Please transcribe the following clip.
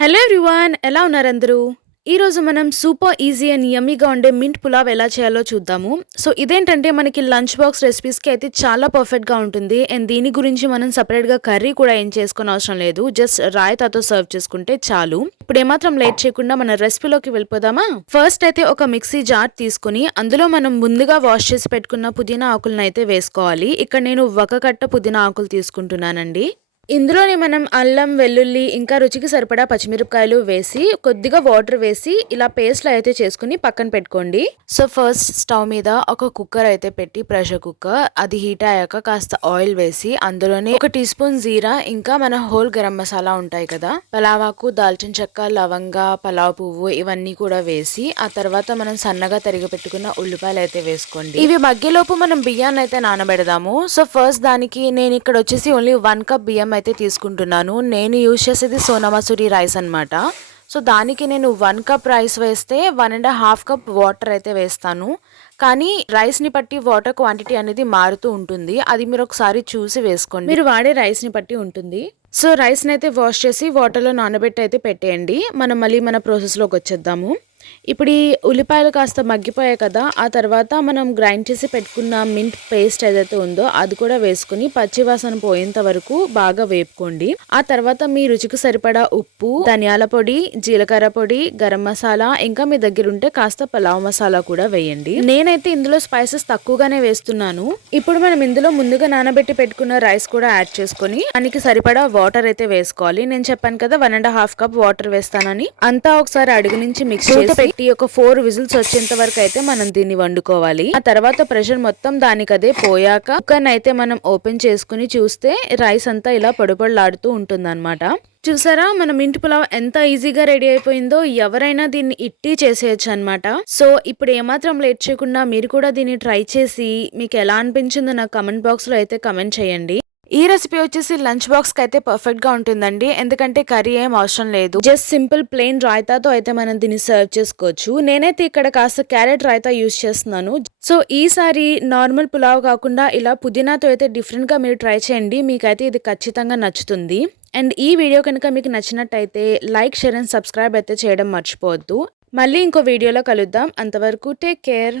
Hello everyone, ఎలా ఉన్నారు అందరూ? ఈరోజు మనం సూపర్ ఈజీ అండ్ యమ్మీగా ఉండే మింట్ పులావ్ ఎలా చేయాలో చూద్దాము. సో ఇదేంటంటే మనకి లంచ్ బాక్స్ రెసిపీస్కి అయితే చాలా పర్ఫెక్ట్గా ఉంటుంది. అండ్ దీని గురించి మనం సపరేట్గా కర్రీ కూడా ఏం చేసుకోని అవసరం లేదు. జస్ట్ రాయితాతో సర్వ్ చేసుకుంటే చాలు. ఇప్పుడు ఏమాత్రం లేట్ చేయకుండా మన రెసిపీలోకి వెళ్ళిపోదామా? ఫస్ట్ అయితే ఒక మిక్సీ జార్ తీసుకుని అందులో మనం ముందుగా వాష్ చేసి పెట్టుకున్న పుదీనా ఆకులను అయితే వేసుకోవాలి. ఇక్కడ నేను ఒక కట్ట పుదీనా ఆకులు తీసుకుంటున్నానండి. ఇందులోనే మనం అల్లం, వెల్లుల్లి ఇంకా రుచికి సరిపడా పచ్చిమిరపకాయలు వేసి కొద్దిగా వాటర్ వేసి ఇలా పేస్ట్లో అయితే చేసుకుని పక్కన పెట్టుకోండి. సో ఫస్ట్ స్టవ్ మీద ఒక కుక్కర్ అయితే పెట్టి, ప్రెషర్ కుక్కర్, అది హీట్ అయ్యాక కాస్త ఆయిల్ వేసి అందులోనే 1 టీ స్పూన్ జీరా ఇంకా మన హోల్ గరం మసాలా ఉంటాయి కదా, పలావాకు, దాల్చిన చెక్క, లవంగ, పలావ్ పువ్వు ఇవన్నీ కూడా వేసి ఆ తర్వాత మనం సన్నగా తరిగి పెట్టుకున్న ఉల్లిపాయలు అయితే వేసుకోండి. ఇవి మధ్యలోపు మనం బియ్యాన్ని అయితే నానబెడదాము. సో ఫస్ట్ దానికి నేను ఇక్కడ వచ్చేసి ఓన్లీ 1 కప్ బియ్యం అయితే తీసుకుంటున్నాను. నేను యూజ్ చేసేది సోనా మసూరి రైస్ అనమాట. సో దానికి నేను 1 కప్ రైస్ వేస్తే 1.5 కప్ వాటర్ అయితే వేస్తాను. కానీ రైస్ని బట్టి వాటర్ క్వాంటిటీ అనేది మారుతూ ఉంటుంది. అది మీరు ఒకసారి చూసి వేసుకోండి, మీరు వాడే రైస్ని బట్టి ఉంటుంది. సో రైస్ని అయితే వాష్ చేసి వాటర్లో నానబెట్టి అయితే పెట్టేయండి. మనం మళ్ళీ మన ప్రాసెస్లోకి వచ్చేద్దాము. ఇప్పుడు ఈ ఉల్లిపాయలు కాస్త మగ్గిపోయాయి కదా, ఆ తర్వాత మనం గ్రైండ్ చేసి పెట్టుకున్న మింట్ పేస్ట్ ఏదైతే ఉందో అది కూడా వేసుకుని పచ్చివాసన పోయేంత వరకు బాగా వేపుకోండి. ఆ తర్వాత మీ రుచికి సరిపడా ఉప్పు, ధనియాల పొడి, జీలకర్ర పొడి, గరం మసాలా ఇంకా మీ దగ్గర ఉంటే కాస్త పలావ్ మసాలా కూడా వేయండి. నేనైతే ఇందులో స్పైసెస్ తక్కువగానే వేస్తున్నాను. ఇప్పుడు మనం ఇందులో ముందుగా నానబెట్టి పెట్టుకున్న రైస్ కూడా యాడ్ చేసుకుని దానికి సరిపడా వాటర్ అయితే వేసుకోవాలి. నేను చెప్పాను కదా 1.5 కప్ వాటర్ వేస్తానని. అంతా ఒకసారి అడుగు నుంచి మిక్స్ చేసి పెట్టి ఒక 4 విజిల్స్ వచ్చేంత వరకు అయితే మనం దీన్ని వండుకోవాలి. ఆ తర్వాత ప్రెషర్ మొత్తం దానికదే పోయాక కుక్కర్ అయితే మనం ఓపెన్ చేసుకుని చూస్తే రైస్ అంతా ఇలా పొడిపొడలాడుతూ ఉంటుంది అనమాట. చూసారా మన మింట్ పులావ్ ఎంత ఈజీగా రెడీ అయిపోయిందో. ఎవరైనా దీన్ని ఇట్టి చేసేయచ్చు అనమాట. సో ఇప్పుడు ఏమాత్రం లేట్ చేయకుండా మీరు కూడా దీన్ని ట్రై చేసి మీకు ఎలా అనిపించిందో నాకు కమెంట్ బాక్స్ లో అయితే కమెంట్ చేయండి. ఈ రెసిపీ వచ్చేసి లంచ్ బాక్స్ కి అయితే పర్ఫెక్ట్ గా ఉంటుందండి. ఎందుకంటే కర్రీ ఏం అవసరం లేదు. జస్ట్ సింపుల్ ప్లెయిన్ రాయితాతో అయితే మనం దీన్ని సర్వ్ చేసుకోవచ్చు. నేనైతే ఇక్కడ కాస్త క్యారెట్ రాయితా యూజ్ చేస్తున్నాను. సో ఈసారి నార్మల్ పులావ్ కాకుండా ఇలా పుదీనాతో అయితే డిఫరెంట్ గా మీరు ట్రై చేయండి. మీకైతే ఇది ఖచ్చితంగా నచ్చుతుంది. అండ్ ఈ వీడియో కనుక మీకు నచ్చినట్టయితే లైక్, షేర్ అండ్ సబ్స్క్రైబ్ అయితే చేయడం మర్చిపోవద్దు. మళ్ళీ ఇంకో వీడియోలో కలుద్దాం. అంతవరకు టేక్ కేర్.